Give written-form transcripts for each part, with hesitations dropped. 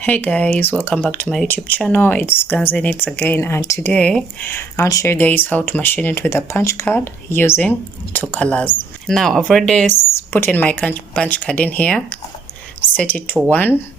Hey guys, welcome back to my YouTube channel. It's Ganzi Knits again, and today I'll show you guys how to machine it with a punch card using two colors. Now I've already put in my punch card in here, set it to 1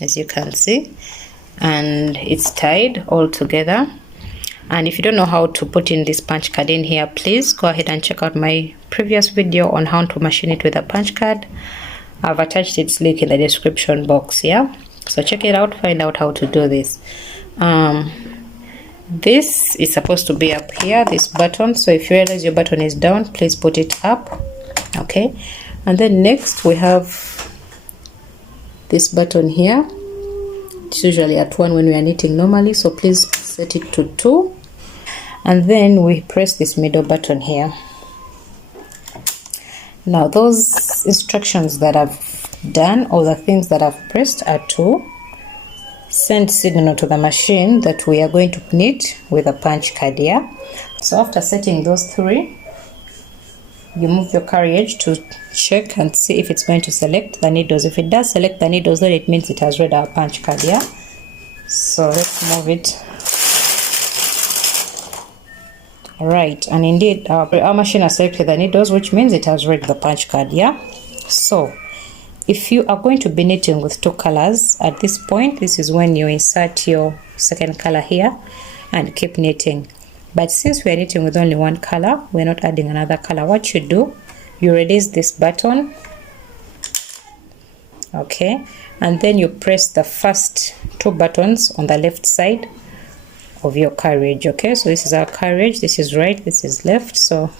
as you can see, and it's tied all together. And if you don't know how to put in this punch card in here, please go ahead and check out my previous video on how to machine it with a punch card. I've attached its link in the description box, yeah, so check it out, find out how to do this. This is supposed to be up here, this button, so if you realize your button is down, please put it up. Okay, and then next we have this button here. It's usually at 1 when we are knitting normally, so please set it to 2, and then we press this middle button here. Now those instructions that I've done, or the things that I've pressed, are to send signal to the machine that we are going to knit with a punch card here. So after setting those 3, you move your carriage to check and see if it's going to select the needles. If it does select the needles, then it means it has read our punch card here. So let's move it. Alright, and indeed our machine has selected the needles, which means it has read the punch card, yeah. So if you are going to be knitting with 2 colors at this point, this is when you insert your second color here and keep knitting. But since we are knitting with only 1 color, we're not adding another color. What you do, you release this button, okay, and then you press the first 2 buttons on the left side of your carriage. Okay, so this is our carriage, this is right, this is left. So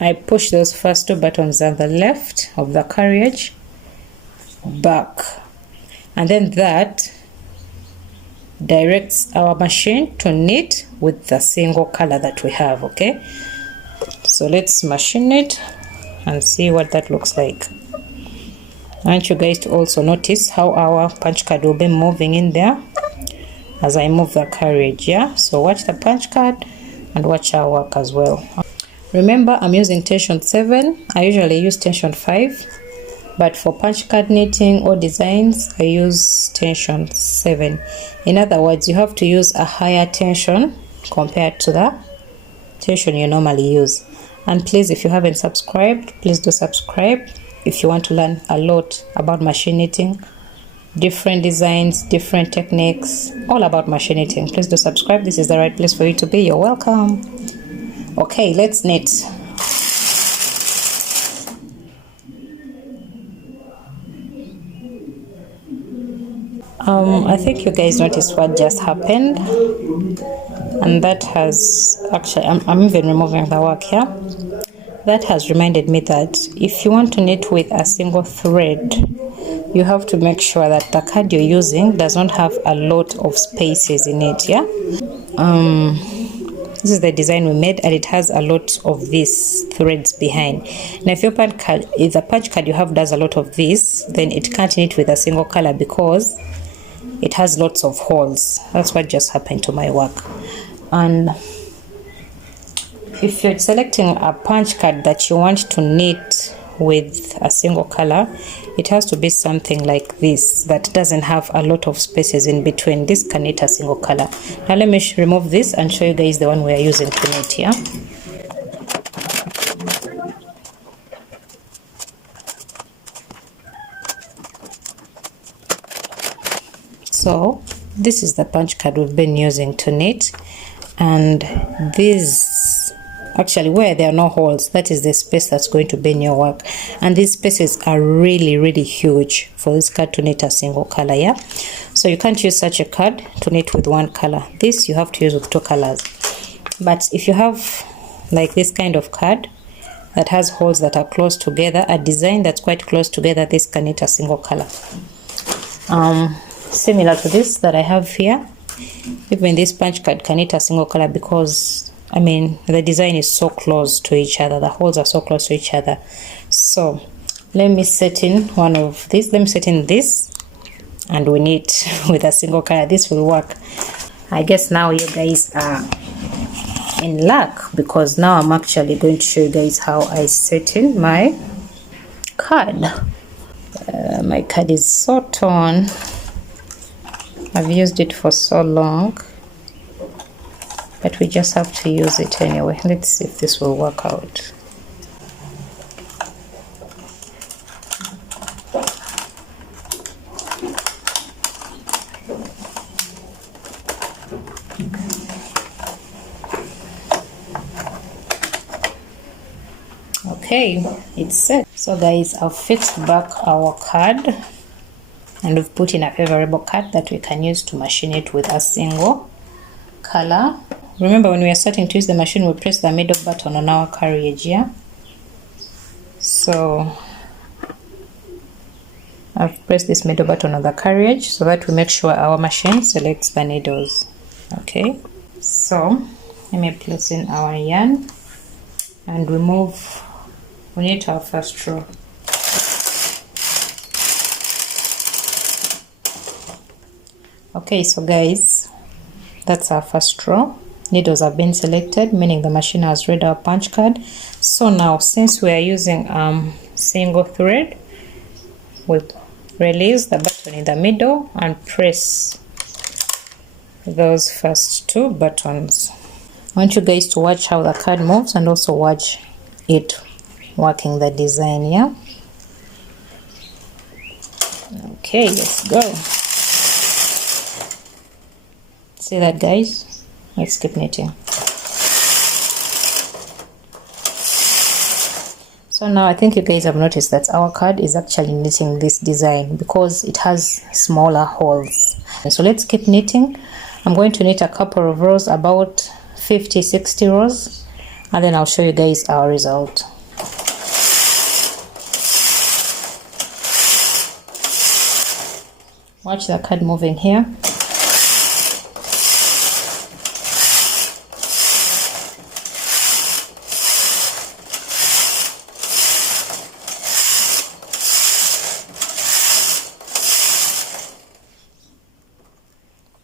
I push those first 2 buttons on the left of the carriage back, and then that directs our machine to knit with the single color that we have. Okay, so let's machine it and see what that looks like. I want you guys to also notice how our punch card will be moving in there as I move the carriage, yeah. So watch the punch card and watch our work as well. Remember, I'm using tension 7. I usually use tension 5, but for punch card knitting or designs, I use tension 7. In other words, you have to use a higher tension compared to the tension you normally use. And please, if you haven't subscribed, please do subscribe if you want to learn a lot about machine knitting, different designs, different techniques, all about machine knitting. Please do subscribe. This is the right place for you to be. You're welcome. Okay, let's knit. I think you guys noticed what just happened, and that has actually, I'm even removing the work here. That has reminded me that if you want to knit with a single thread, you have to make sure that the card you're using does not have a lot of spaces in it, yeah. This is the design we made, and it has a lot of these threads behind. Now if the punch card you have does a lot of this, then it can't knit with a single color because it has lots of holes. That's what just happened to my work. And if you're selecting a punch card that you want to knit with a single color, it has to be something like this that doesn't have a lot of spaces in between. This can knit a single color. Now let me remove this and show you guys the one we are using to knit here. So this is the punch card we've been using to knit, and this, actually where there are no holes, that is the space that's going to be in your work, and these spaces are really huge for this card to knit a single color, yeah. So you can't use such a card to knit with 1 color. This you have to use with 2 colors. But if you have like this kind of card that has holes that are close together, a design that's quite close together, this can knit a single color. Similar to this that I have here, even this punch card can knit a single color because, I mean, the design is so close to each other, the holes are so close to each other. So let me set in one of these, let me set in this, and we knit with a single color. This will work. I guess now you guys are in luck, because now I'm actually going to show you guys how I set in my card. My card is so torn. I've used it for so long, but we just have to use it anyway. Let's see if this will work out. Okay, it's set. So guys, I've fixed back our card and we've put in a favorable card that we can use to machine it with a single color. Remember, when we are starting to use the machine, we press the middle button on our carriage here. So I've pressed this middle button on the carriage so that we make sure our machine selects the needles. Okay, so let me place in our yarn and remove. We need our first row. Okay, so guys, that's our first row. Needles have been selected, meaning the machine has read our punch card. So now, since we are using single thread, we'll release the button in the middle and press those first two buttons. I want you guys to watch how the card moves and also watch it working the design here. Okay, let's go. See that, guys? Let's keep knitting. So now I think you guys have noticed that our card is actually knitting this design because it has smaller holes. And so let's keep knitting. I'm going to knit a couple of rows, about 50-60 rows, and then I'll show you guys our result. Watch the card moving here.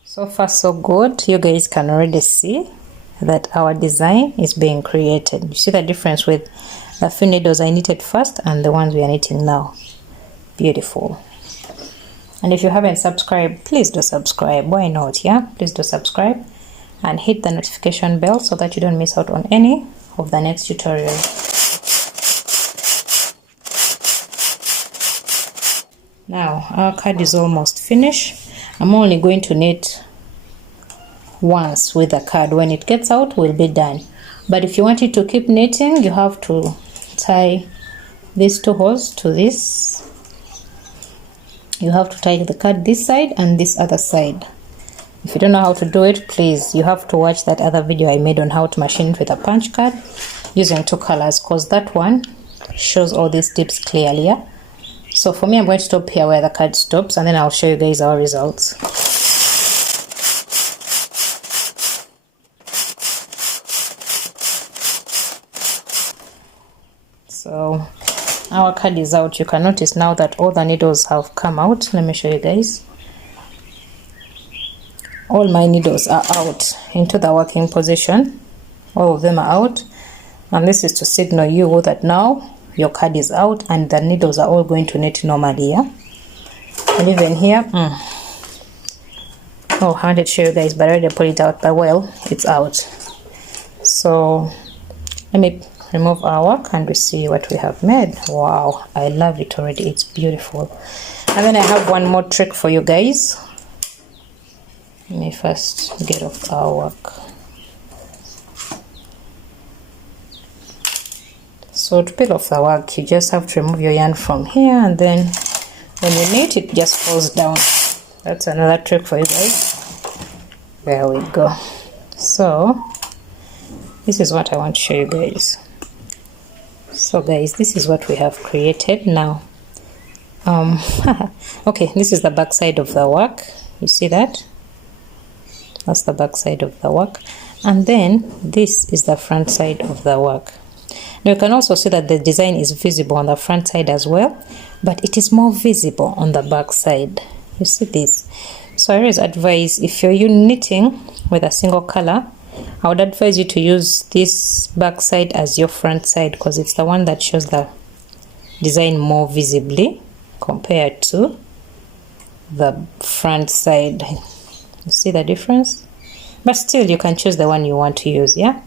So far so good. You guys can already see that our design is being created. You see the difference with the few needles I knitted first and the ones we are knitting now. Beautiful. And if you haven't subscribed, please do subscribe. Why not? Yeah, please do subscribe and hit the notification bell so that you don't miss out on any of the next tutorials. Now our card is almost finished. I'm only going to knit once with the card. When it gets out, we'll be done. But if you want it to keep knitting, you have to tie these two holes to this. You have to tie the card this side and this other side. If you don't know how to do it, please, you have to watch that other video I made on how to machine it with a punch card using two colors, because that one shows all these tips clearly. Yeah? So for me, I'm going to stop here where the card stops, and then I'll show you guys our results. So our card is out. You can notice now that all the needles have come out. Let me show you guys. All my needles are out into the working position. All of them are out, and this is to signal you that now your card is out and the needles are all going to knit normally. Yeah? And even here, oh, I wanted to show you guys, but I already pulled it out, but well, it's out. So let me remove our work and we see what we have made. Wow, I love it already. It's beautiful. And then I have one more trick for you guys. Let me first get off our work. So to peel off the work, you just have to remove your yarn from here, and then when you knit, it just falls down. That's another trick for you guys. There we go. So this is what I want to show you guys. So guys, this is what we have created now. Okay, this is the back side of the work. You see that? That's the back side of the work. And then this is the front side of the work. Now you can also see that the design is visible on the front side as well, but it is more visible on the back side. You see this? So I always advise, if you're knitting with a single color, I would advise you to use this back side as your front side, because it's the one that shows the design more visibly compared to the front side. You see the difference? But still, you can choose the one you want to use, yeah?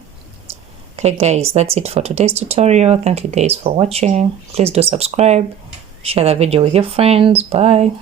Okay guys, that's it for today's tutorial. Thank you guys for watching. Please do subscribe, share the video with your friends. Bye.